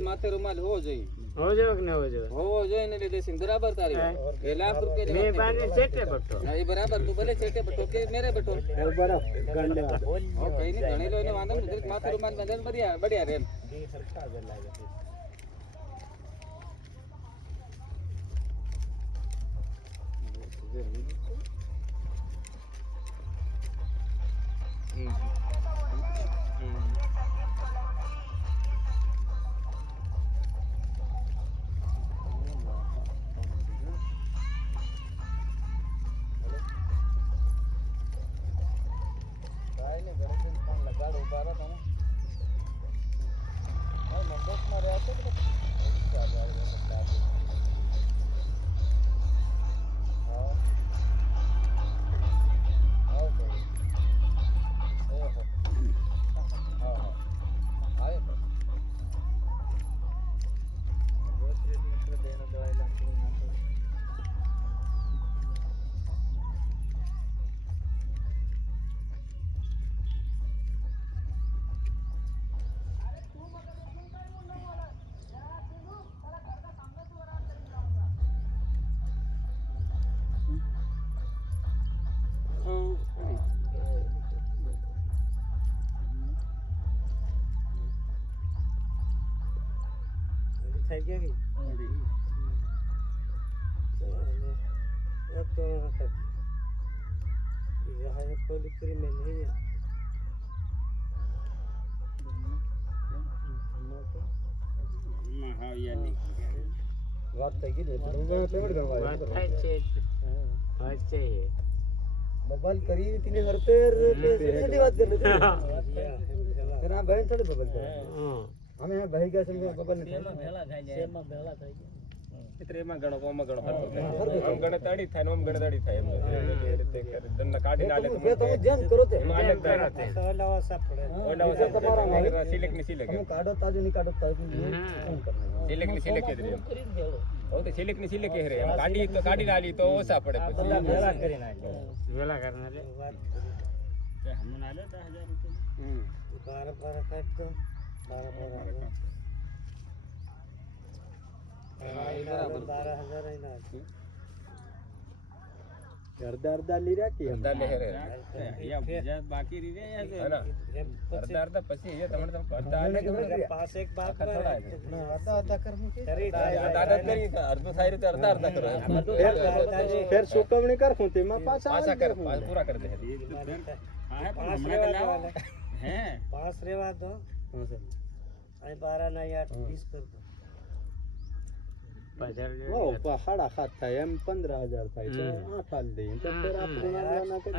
माथे रुमाल हो जाए कि न हो जाए हो जाए ने देसिंग बराबर तारी ये लाख रुपए मैं बाने सेटे बट्टो ये बराबर तू भले सेटे बटो के मेरे बटो बराबर गंडे हो कहीं नहीं घणी लो ने वांदा मुझे माथे रुमाल बंधन बढ़िया बढ़िया रे થઈ ગયા કે अब तो यहाँ कोई पूरी में नहीं है हां ये नहीं વાત થઈ ગઈ ને તો પેમેન્ટ કરવા વાત થાય છે વાત છે મોબાઈલ કરી તીને હરતે સીધી વાત કરી તેના બહેન થોડી બબલ કરે અમે ભાઈ ગયા છે બબલ ને સેમાં ભેળા થાય છે સેમાં ભેળા થાય છે ત્રેમાં ગણો કોમાં ગણો આમ ગણે તાડી થાય ઓમ ગણે તાડી થાય એમ રીતે દંડ કાઢી નાલે તો તમે જેમ કરો તે માલક કરે તે ઓલાવા સાપ પડે ઓલાવા તમારા માં સિલેક્ટ ની સિલેક્ટ તમે કાઢો તાજો ની કાઢો તાજો ની શું કરना સિલેક્ટ ની સિલેક્ટ કે દે ઓ તો સિલેક્ટ ની સિલેક્ટ કે રે એમ કાઢી તો કાઢી નાલી તો ઓછા પડે પછી ભેળા કરી નાખે વેલા કરના લે કે હમ નાલે 10000 રૂપિયા 12 કાઢ તો 12 12,000 ही ना अर्धा ली रहा कि अर्धा ले रे या भजा बाकी री रे है ना अर्धा પછી ये तमण तम अर्धा आले के पास एक बात अर्धा करने के अर्धा नहीं अर्धा થાય રીતે अर्धा કરો फिर સુકવણી કર હું તેમાં પાછા कर पूरा कर दे हां हमारा का लावा है पास रेवा दो हां सर आई 12 ना 8 20 कर दो ओ पहाड़ा खात था एम 15000 था तो 8 हाल दे तो फिर आप ना के 12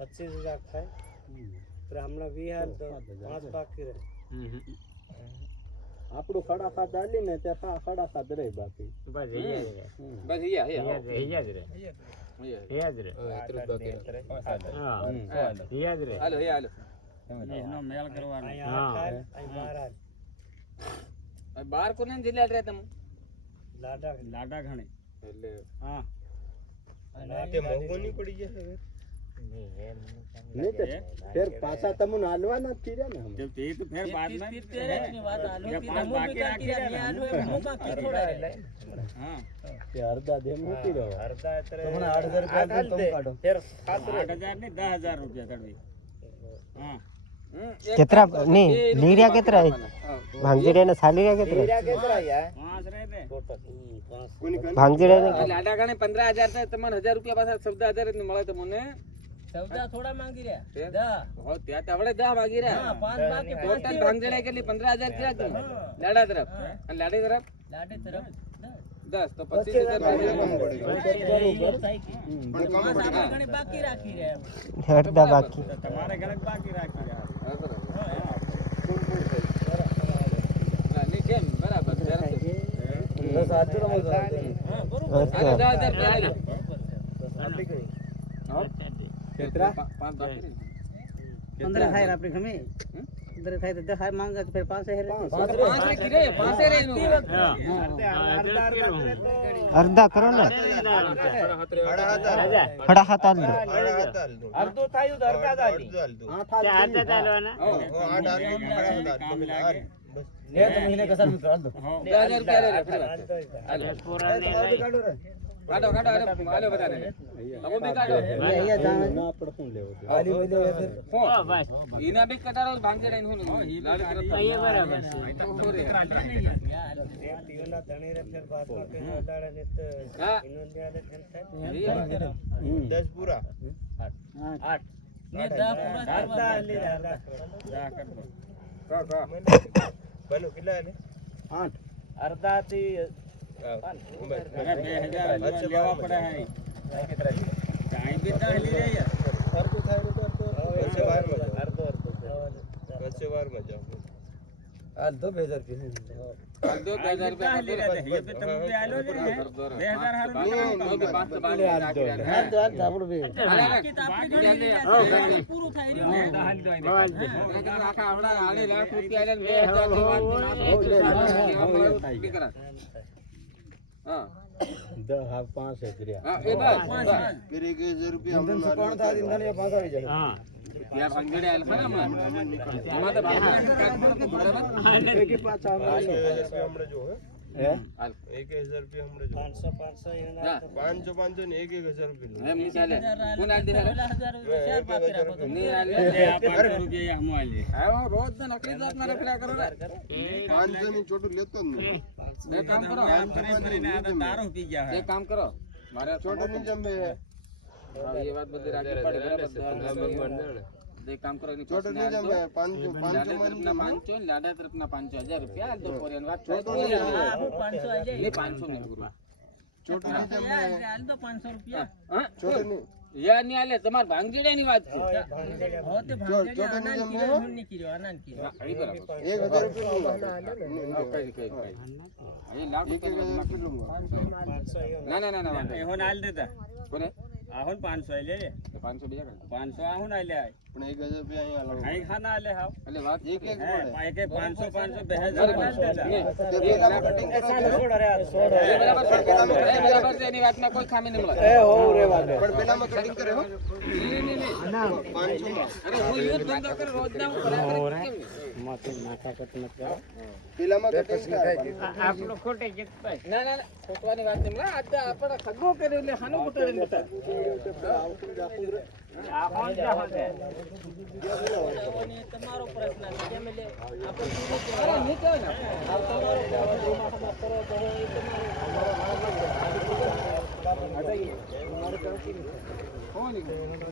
25000 था फिर हमला 20 हाल तो 5 बाकी रहे આપણું ખડા ખાત આલી ને તે ખડા ખાત રહી બાકી બસ યાદ રે યાદ રે હાલો એનો મેલ કરવાનો હા 12 કોને જિલ્લા રે તમે લાડા ઘણે એટલે હા કે મોગો ની પડી જશે नहीं तो फिर पासा तमुन आलवा ना तीरा ना हम जब ते तो फिर बाद में की बात आलू की हम बाकी राखी रे आलू हम बाकी थोड़ा हां ये अर्धा दे मूकी रहो अर्धा इतरे तुमने 8000 रुपया तुम काटो फिर 8000 नहीं 10000 रुपया काटवी हां कितना नहीं लीरिया कितना है भांगजीरे ने साली रे कितना लीरिया कितना है 5 रे दे भांगजीरे ने लाडा गाने 15000 से तमन 1000 रुपया पासा 14000 ने મળે તમને सौदा थोड़ा मांगी रे 10 हो त्या तवडे 10 मांगी रे हां 5 बाकी टोटल भांगजड़े के लिए 15000 किया तुम लाडा तरफ और लाडे तरफ 10 तो 25000 बाकी राखी रे अर्धा बाकी तुम्हारे घर बाकी राखी रे नहीं केम बराबर 10 आजरो हां बरोबर 10000 आपली करी और कितना 5 बाकी 15 થાય આપણી ગમે 15 થાય તો 10 માંગે તો फिर 5 है 5 रे किरे 5 रे अर्धा करो ना खड़ा हाथ आल दो अर्धो थायो तो अर्धा दाली हां था આદત આલવાના ओ 8 आदमी खड़ा था પૂરા ને લઈ. કાઢો કાઢો અરે માલો બતાને અમો બી કાઢો ના આપણે શું લેવું છે? ઓ બસ ઈના બી કટારો ભાંગે રહીને હું લાલ કરત અહીંયા બરાબર છે. હા 10 પૂરા 8 ને 10 પૂરા બનો કેટલા ને 8 અડધા થી અરે 2000 લેવા પડે હે કાઈ બી ડાલી રે યાર અડધું થાય તો વચ્ચે વાર માં વચ્ચે વાર માં જાઓ આ 2000 રૂપિયા દો 2000 રૂપિયા લે રે ये पे तुम पे आलो रे 2000 हाल नो भी 500 બાર આપણું બે પૂરું થઈ રહ્યું ને હાલ દો આખા આવડા 8 લાખ રૂપિયા લે 2000 દીકરા હા 10 5 છે રહ્યા હા એ બસ फिर 1000 રૂપિયા હમણાં કોણ થાય ઇંધણ પાસ આવી જાય હા યાર ભાંગડે આલ ખરા માં આમાં તો ભાંગડે કાટ બરાબર કે પાછા હમણાં જો હે હાલ 1000 રૂપિયા હમણાં જો 500 ના 500 ને 1000 રૂપિયા એમ ની ચાલે કોણ આલ દે હે ની આલ લે 500 રૂપિયા હમ આલ લે આવો રોજ તો નકલી જાત ના રખડા કરો રે 500 ની ચોટું લેતો જ નહીં એક કામ કરો દારૂ પી ગયા એક કામ કરો મારે ચોટું નહીં જમે ये बात बदल રાખવી પડે બરાબર એક કામ કરો ચોટું નહીં જમે 500 તરફના 500 લાડા તરફના 5000 રૂપિયા આલ દો પોરિયન વાત ચોટું નહીં જમે 500 આ જાય 500 ને ગુરુ ચોટું નહીં જમે આલ દો 500 રૂપિયા હા ચોટું નહીં યા ની આલે તમાર ભાંગજેડા ની વાત છે ચોટું નહીં જમે કઈ બરાબર 1000 રૂપિયા કઈ કઈ કઈ એ લાખ રૂપિયા ના ના ના ના એ હોન આલ દેતા કોને આહોન 500 લે લે 500 બીજા 500 આહોન આલે પણ 1000 રૂપિયા અહીંયા લાવો આઈ ખાના આલે હાવ એટલે વાત એક એક કે 500 2000 આલ દેતા પેલા કટિંગ કરો બરાબર છે એની વાતમાં કોઈ ખામી નહીં મળે એ હો રે વાત પણ પેલામાં કટિંગ કરે હો નહીં 500 અરે હું યુદ્ધ ધંધો કર રોજ ના હું બરાબર માથે નાકા કટ ન કરો પેલામાં કટિંગ કરે આપણો ખોટે જીતભાઈ ના ના ખોટવાની વાત નહીં મળે આજે આપણે ખગો કર્યો એટલે ખાનો બટાડીને બતા આ કોણ જાહો છે તમારો પ્રશ્ન છે કેમ લે આપણે નહીં કહેવાય ને આ તમારો કરો તો એ તમારો કોણ